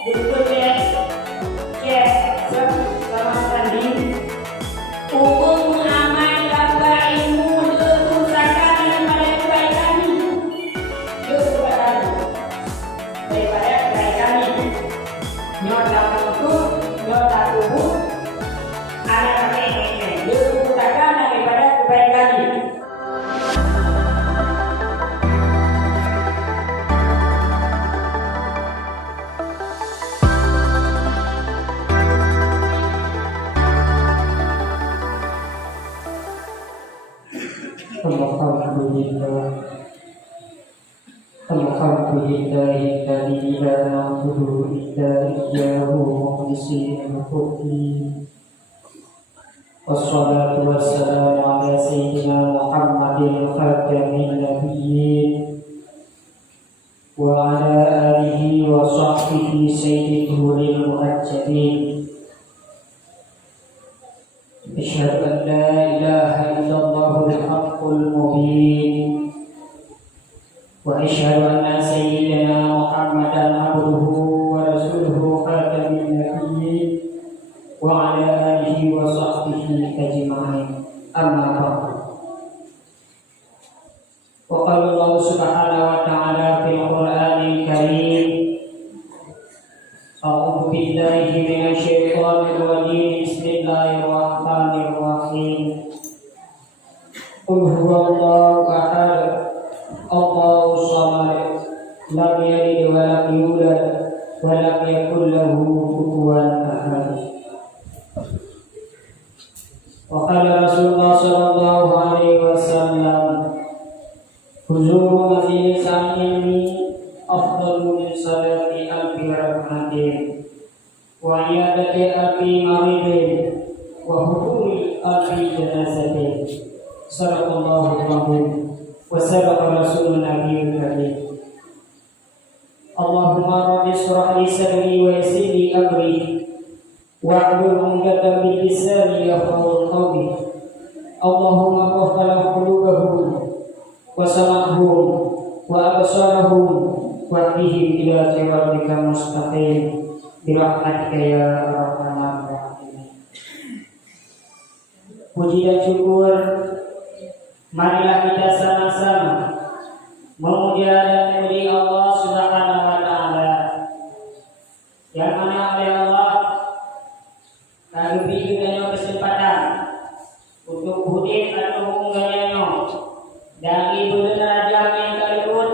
Dukun sama tadi umum amal laba ilmu usahakan yang pada kebaikan daripada kebaikan nyota untuk nyota tubuh anak ini usahakan daripada kebaikan. Alhamdulillah alladzi la na'budu illa iyyahu mukhlishina lahu-d-din. Wassalatu wassalamu ala sayyidina Muhammadin khatamin nabiyyin wa ala alihi wa sahbihi sayyidil muhajjalin. Asyhadu an la ilaha illallahul haqqul mubin. وأشهد أن سيدنا محمدا عبده ورسوله خاتم النبيين وعلى آله وصحبه أجمعين أما بعد وقال الله سبحانه وتعالى في القرآن الكريم أعوذ بالله من الشيطان الرجيم بسم الله الرحمن الرحيم قل هو الله أحد Allahu samad lam yalid wa lam yulad wa lam yakul lahu kufuwan ahad. Wa qala Rasulullah sallallahu alaihi wasallam huzuru majlis ilmi afdalu min salati alfi rak'atin wa iyadati alfi maridin wa huduri alfi janazatin. Sadaqallahu al-azim وسبق رسول النبي الكريم. اللهم رب اشرح لي صدري ويسر لي امري واحلل عقدة من لساني يفقهوا قولي. اللهم اغفر قلوبهم وسمعهم وابصارهم واهدهم الى صراطك المستقيم برحمتك يا ارحم الراحمين. Puji dan syukur marilah kita sama-sama memuja dan memuji Allah Subhanahu wa Ta'ala, yang mana oleh Allah kami berikan kesempatan untuk hadir atau menggayanya dan ibu raja yang kalipun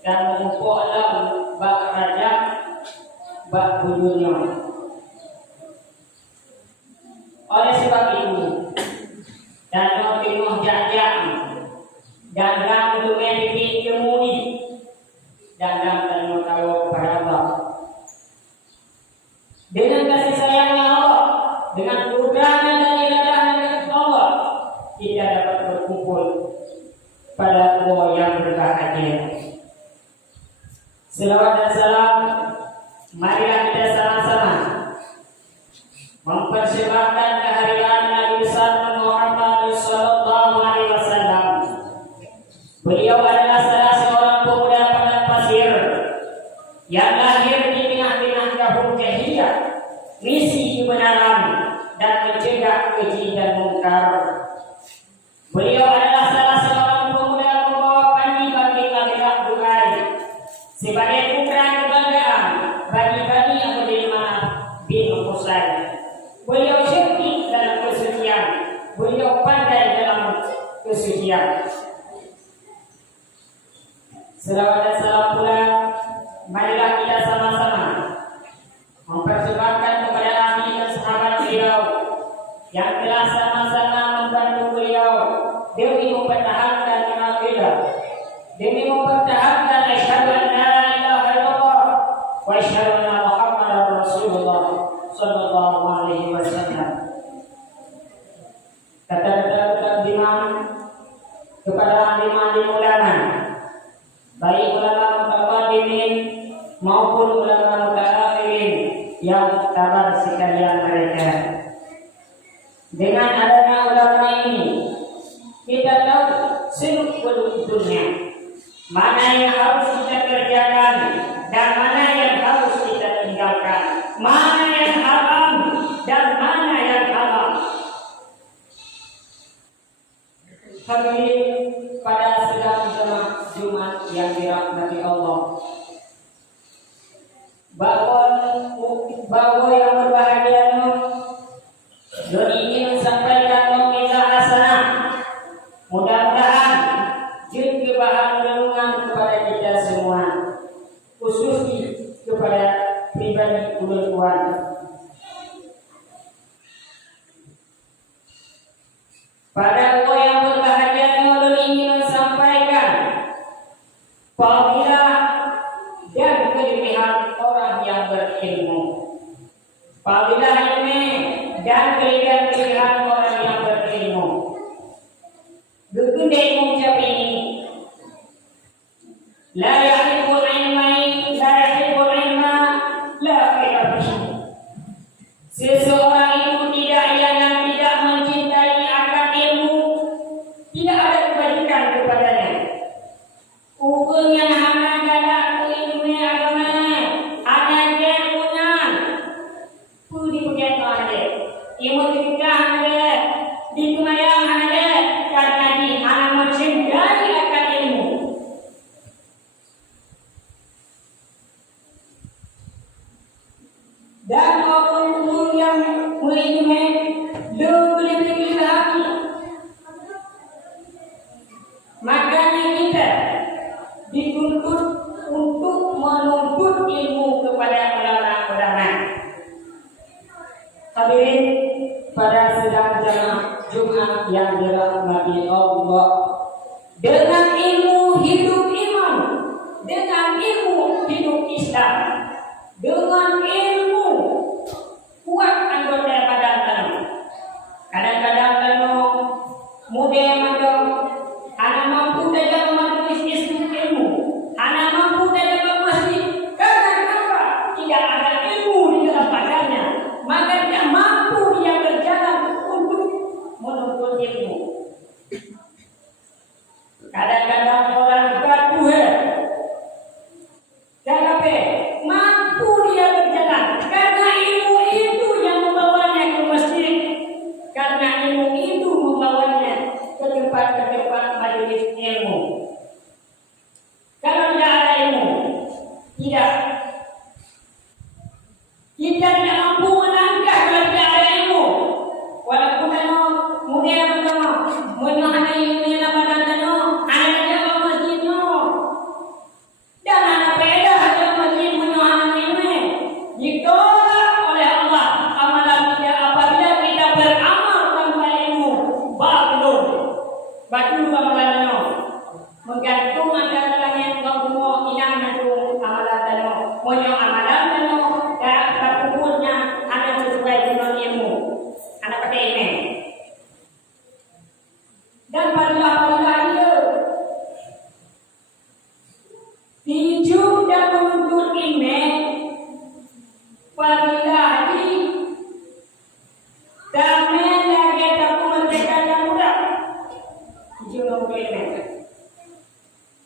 dan mengumpul alam bak raja bak dunia. Oleh sebab itu dan tengok jajak dan untuk memiliki kemudi dan tengok tahu kepada Allah dengan kasih sayangnya Allah, dengan kudrahnya dan iradahnya Allah, kita dapat berkumpul pada Allah yang berbahagia. Selawat dan salam marilah kita sama-sama mempersembahkan kehadiran Nabi besar Muhammad sallallahu alaihi wasallam. Beliau adalah salah seorang pemuda padang pasir yang lahir di tengah-tengah kaum jahiliyah, misi kebenaran dan mencegah keji dan mungkar. Beliau adalah salah seorang pemuda pembawa panji bagi kabilah Dukai sebagai putra kebanggaan bagi Bani Abdullah bin Husain. Beliau cerdik dalam kesucian, beliau pandai dalam kesucian. Selawat dan salam pula marilah kita sama-sama mempersembahkan kepada ahli dan sahabat beliau yang telah sama-sama membantu beliau demi mempertahankan akidah, demi mempertahankan asyhadu an la ilaha illallah wa asyhadu anna Muhammadar Rasulullah sallallahu alaihi wasallam. Kata-kata kepada ahli ulama, baik ulama mutaqaddimin maupun ulama mutaakhirin yang tabar sekalian mereka. Dengan adanya ulama ini, kita tahu seluk-beluk dunia, mana yang harus kita kerjakan dan mana yang harus kita tinggalkan. mana yang haram dan mana yang halal. Hadirin pada sedang jemaah Jumat yang dirahmati Allah, bahwa yang berbahagia dan ingin sampaikan meminta hasanah, mudah-mudahan jadi bahan renungan kepada kita semua, khususnya kepada pribadi ulun. Pada Allah yang berbahagia dan ingin sampaikan fadilah dan kelebihan orang yang berilmu. Fadilah ilmu dan kelebihan orang yang berilmu. Gegede mengucap ini. La yahibul ilmai, la yahibul ilma, la khaira fihi. Seseorang itu tidak mencintai akan ilmu, tidak ada kebaikan kepadanya. Ukun yang hana gada ilmu agama, hana ilmunya, pudi pujian ada. Ilmu juga ada, di kemayang ada, karena di hana mencintai akan ilmu. Dan orang yang mengilmui lebih hati, makanya kita dituntut untuk menuntut ilmu kepada ulama-ulama. Hadirin pada sedang jemaah Jumat yang dirahmati Allah, dengan ilmu hidup iman, dengan ilmu hidup Islam, dengan ilmu kuat anggota badan tanah. Kadang-kadang tanah muda mandang, anak mampu dalam majelis ilmu, anak mampu dalam masjid. Karena kenapa? Tidak ada ilmu di dalam badannya, maka tidak mampu dia berjalan untuk menuntut ilmu. Kadang-kadang orang batu Kenapa? Mampu dia berjalan karena ilmu itu yang membawanya ke masjid, karena ilmu itu membawanya ke tempat majelis ilmu. Kalau tidak ada ilmu, kita tidak mampu melangkah kalau tidak ada ilmu. Walaupun mudah menyuhana ilmu yang badan tanah, anak jaga masjidnya. Dan anak beda dalam masjid menyuhana ilmu ditolak oleh Allah amalan kita apabila kita beramal tanpa ilmu. Batul amalannya menggantung antara yang kau mau inang itu amalan monyo amalan dan berkumpulnya anak sesuai dengan ilmu anak pakai ilmu. Dan padilah itu hidup dan menuntut ilmu, padilah di damai lagi tak kemerdekaan yang mudah. Hidup menuntut ilmu.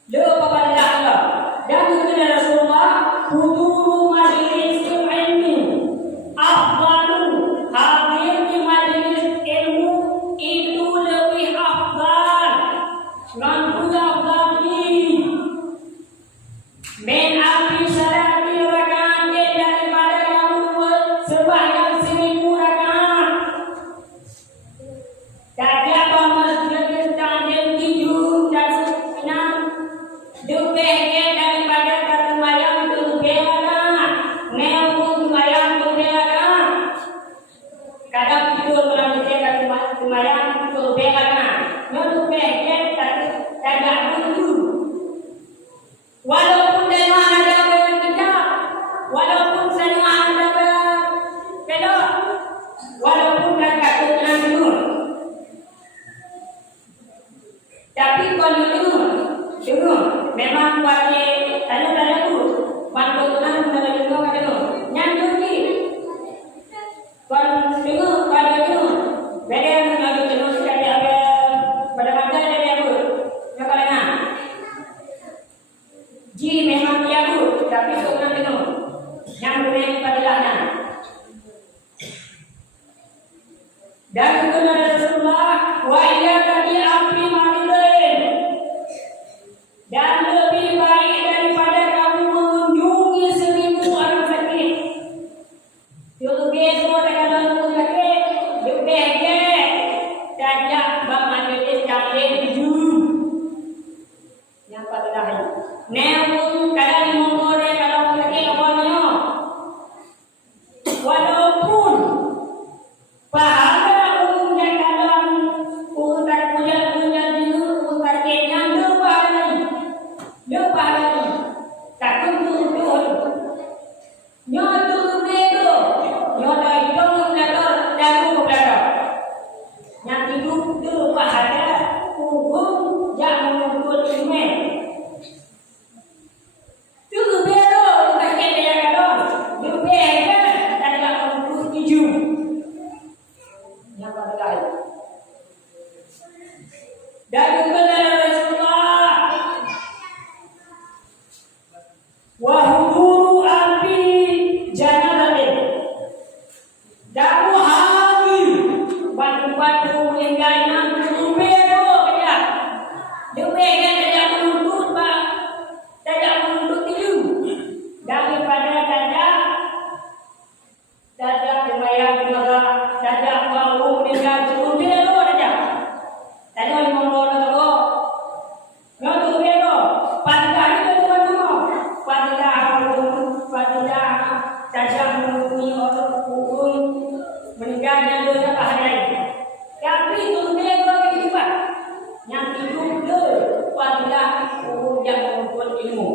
Lupa padilah Allah dan kepada Rasulullah, huduru majlis ilmi afdalu, hadir di majlis ilmu itu lebih afdal, ngantulah afdal min api salati rakaat daripada kamu sembahyang 1000 rakaat. Kata masjid tandem tidur dan enam lebih daripada kemayang itu lebih rakaat, nemu kemayang lebih rakaat. Kadang tidur dalam kemayang itu lebih rakaat, lebih tak dulu. Walaupun dengan ada berkitab, walaupun dengan ada berpedok, walaupun dan katunan dulu. Tapi kalau dulu memang wajib tanya dulu, bantuan dulu dulu, nyanyi lagi. Kalau dulu, beda dengan dulu sekali apa pada masa dari aku, makanya. Ji memang dia tapi seorang itu yang boleh padilahnya. tajam menghubungi orang hukum meninggalnya dosa pahalai. Tapi itu dia juga yang hidup dia fadilah hukum yang menuntut ilmu.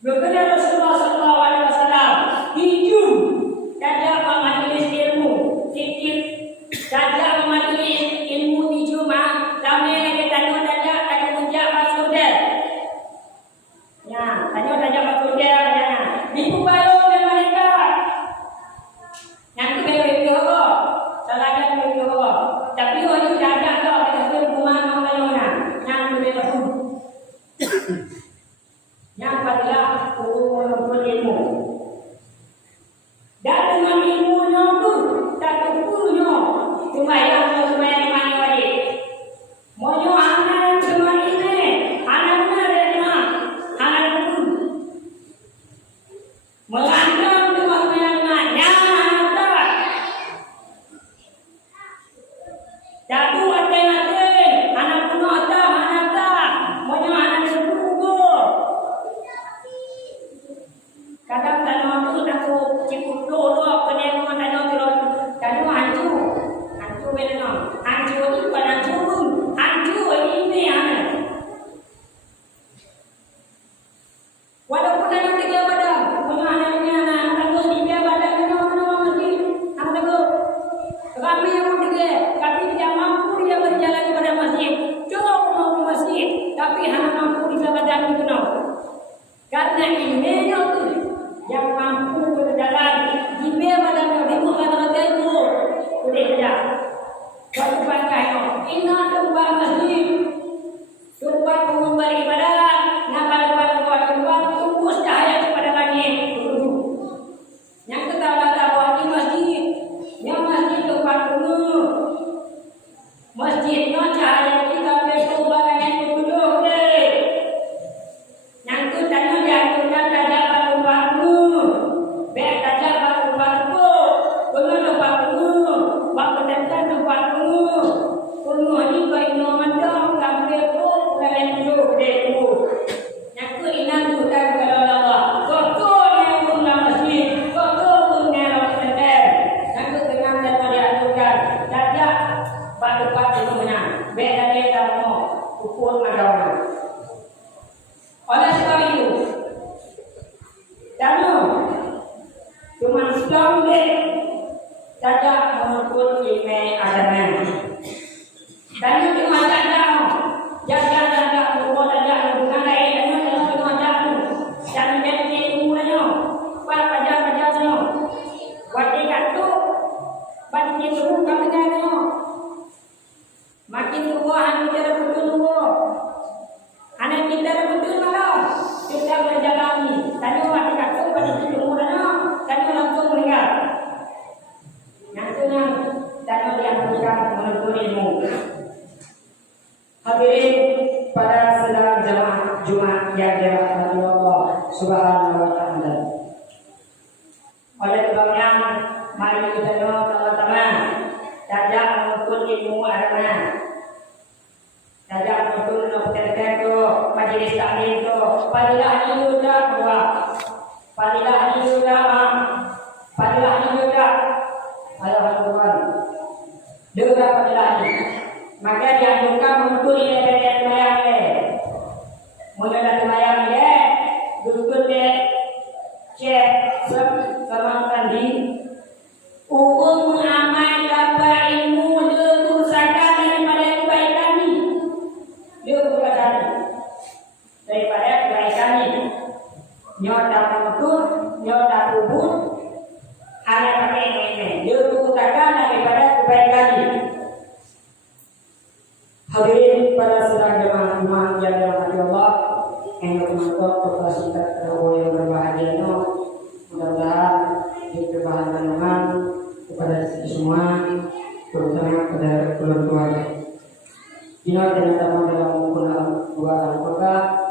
Berkata Rasulullah SAW, hijau saja majelis ilmu, sikit saja majelis ilmu di Jumat, kami lagi tanya Pak Sudel. Ya, tanya Pak Sudel. Ibu bayo dan mereka. Yang tu beli apa? Salah beli apa? Tapi orang jaga tak ada rumah mana. Yang beli apa? Yang adalah menuntut ilmu. Dan dengan ilmunya tu tak punya cuma yang mana wajib. Moyo anak cuma ini, anak mana anak pun menganggap cuma yang anak tak. Jatuh anak pun ada, anak tak. Moyo anak sepuluh. Kadang tanah tu aku cikgu dulu kena rumah tanah hantu benar hantu itu pada turun hantu ini anak. Walaupun ada tiga badan, punya anaknya anak tanah tiga badan mana mesti anak tu. Kami yang tiga, tapi tidak mampu dia berjalan kepada masjid. Coba mau ke masjid, tapi hanya mampu tiga badan itu no. Karena ini tu yang mampu berjalan di badan di muka itu boleh saja. Waktu pakai ina tempat masjid, tempat pengumpul ibadah, nak pada tembus cahaya kepada langit. Yang ketawa-tawa di masjid, yang masjid tempat penuh, masjid no cahaya kita besok langit tujuh deh. Yang tu tanya dia punya tajak baru biar tajak baru penuh tempat penuh, waktu tempat penuh, penuh ni kau ino mandang sampai pun kalian tujuh deh tu. Yang tu inang tu tak kalau Allah, kau yang punya masjid, kau punya hotel. Yang tu kenal dan dia ajukan tajak baru penuhnya, biar dia tahu ukur macam. Oleh sebab itu, jangan cuma Islam deh saja menuntut ilmu agama. Jangan cuma jaga berbuat saja bukan lain. Jangan cuma jangan jadi ilmu saja. Pada saja. Waktu itu, bagi itu kami jangan. Makin tua hanya cara betul. Anak kita betul malam kita berjalani. Tadi waktu kata pada ilmu mana, tadi langsung meninggal. Yang tadi dia bukan menuntut ilmu. Hadirin pada sedang jemaah Jumat yang dirahmati Allah Subhanahu wa taala. Oleh sebabnya mari kita sama-sama saja menuntut ilmu agama. Saja betul nak terkait tu majlis taklim tu padilah ni juga buat padilah ni juga Tuhan juga padilah ni maka dianjurkan menuntut ibadat sembahyang ni mula sembahyang ni duduk ni cek sama tadi hukum amal dapat ilmu dia usahakan daripada kebaikan ni. Dia bukan tadi daripada kebaikan ini. Nyoda menuntut, nyoda kubur, hanya pakai ini. Dia bukan daripada kebaikan ini. Hadirin pada sedang jemaah yang dirahmati Allah, yang bermanfaat kepada kita yang berbahagia. Mudah-mudahan berbahagia kepada semua, terutama kepada keluarga. Inilah yang dalam bulan Al-Quran.